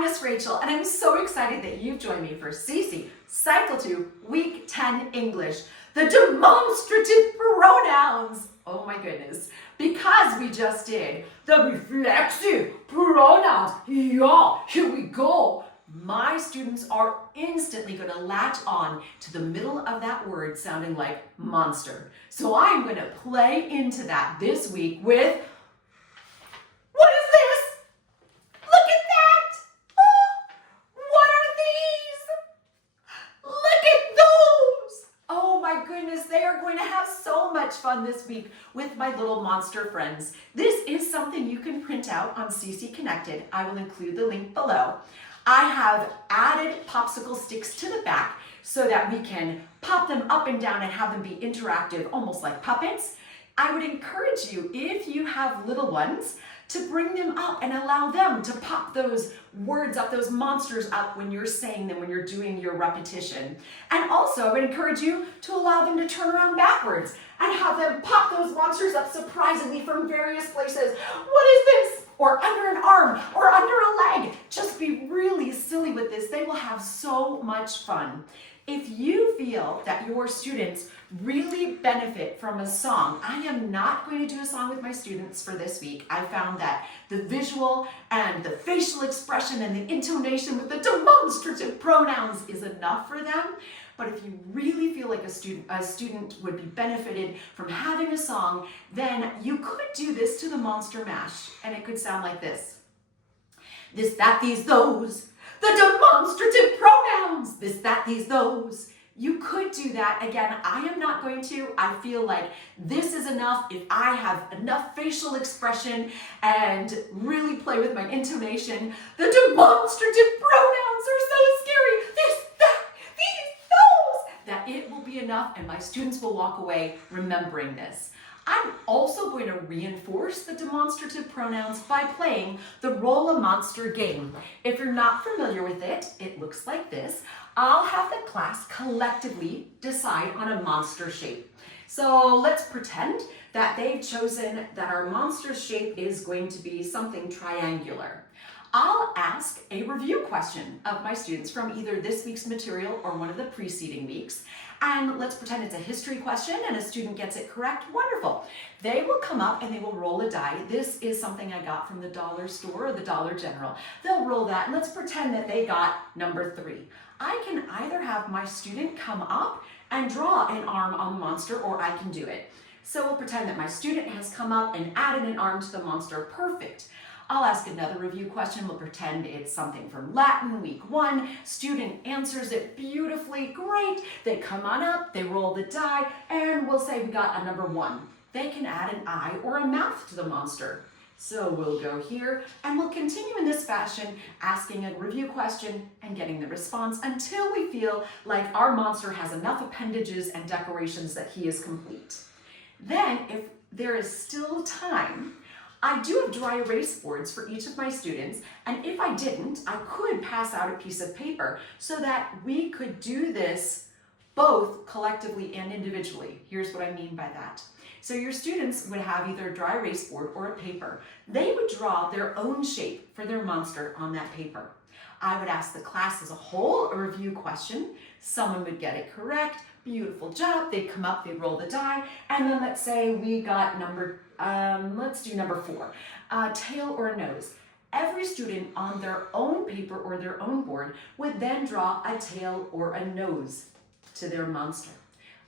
I'm Miss Rachel, and I'm so excited that you've joined me for Cycle 2, Week 10 English, the demonstrative pronouns. Oh my goodness, because we just did the reflexive pronouns. Yeah, here we go. My students are instantly going to latch on to the middle of that word sounding like monster. So I'm going to play into that this week with, what is this? Look at that! Oh, what are these? Look at those! Oh my goodness, they are going to have so much fun this week with my little monster friends. This is something you can print out on CC Connected. I will include the link below. I have added popsicle sticks to the back so that we can pop them up and down and have them be interactive, almost like puppets. I would encourage you, if you have little ones, to bring them up and allow them to pop those words up, those monsters up when you're saying them, when you're doing your repetition. And also, I would encourage you to allow them to turn around backwards and have them pop those monsters up surprisingly from various places. What is this? Or under an arm, or under a leg. Just be really silly with this. They will have so much fun. If you feel that your students really benefit from a song, I am not going to do a song with my students for this week. I found that the visual and the facial expression and the intonation with the demonstrative pronouns is enough for them. But if you really feel like a student would be benefited from having a song, then you could do this to the monster mash, and it could sound like this. This, that, these, those. The demonstrative pronouns. This, that, these, those. You could do that. Again, I am not going to. I feel like this is enough if I have enough facial expression and really play with my intonation. The demonstrative pronouns are so scary. This, that, these, those. That it will be enough and my students will walk away remembering this. I'm also going to reinforce the demonstrative pronouns by playing the Roll a Monster game. If you're not familiar with it, it looks like this. I'll have the class collectively decide on a monster shape. So let's pretend that they've chosen that our monster shape is going to be something triangular. I'll ask a review question of my students from either this week's material or one of the preceding weeks. And let's pretend it's a history question and a student gets it correct. Wonderful. They will come up and they will roll a die. This is something I got from the dollar store or the Dollar General. They'll roll that and let's pretend that they got number 3. I can either have my student come up and draw an arm on the monster, or I can do it. So we'll pretend that my student has come up and added an arm to the monster. Perfect. I'll ask another review question. We'll pretend it's something from Latin, week 1. Student answers it beautifully. Great. They come on up, they roll the die, and we'll say we got a number 1. They can add an eye or a mouth to the monster. So we'll go here, and we'll continue in this fashion, asking a review question and getting the response until we feel like our monster has enough appendages and decorations that he is complete. Then, if there is still time, I do have dry erase boards for each of my students, and if I didn't, I could pass out a piece of paper so that we could do this both collectively and individually. Here's what I mean by that. So your students would have either a dry erase board or a paper. They would draw their own shape for their monster on that paper. I would ask the class as a whole a review question. Someone would get it correct. Beautiful job. They'd come up, they'd roll the die, and then let's say we got let's do number 4, a tail or a nose. Every student on their own paper or their own board would then draw a tail or a nose to their monster.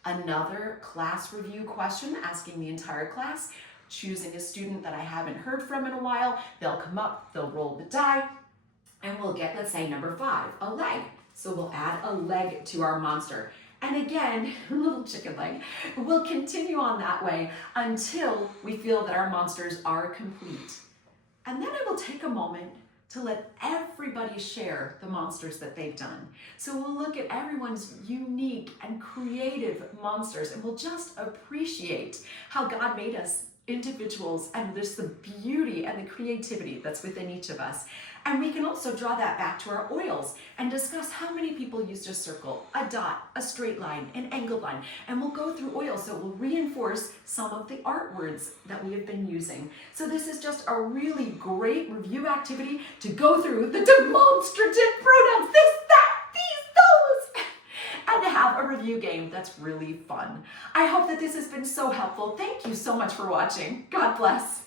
Another class review question, asking the entire class, choosing a student that I haven't heard from in a while. They'll come up, they'll roll the die, and we'll get, let's say, number 5, a leg. So we'll add a leg to our monster. And again, a little chicken leg. We'll continue on that way until we feel that our monsters are complete. And then I will take a moment to let everybody share the monsters that they've done. So we'll look at everyone's unique and creative monsters, and we'll just appreciate how God made us individuals and just the beauty and the creativity that's within each of us. And we can also draw that back to our oils and discuss how many people used a circle, a dot, a straight line, an angled line. And we'll go through oils so we'll reinforce some of the art words that we have been using. So this is just a really great review activity to go through the demonstrative pronouns, this, that, these, those, and to have a review game that's really fun. I hope that this has been so helpful. Thank you so much for watching. God bless.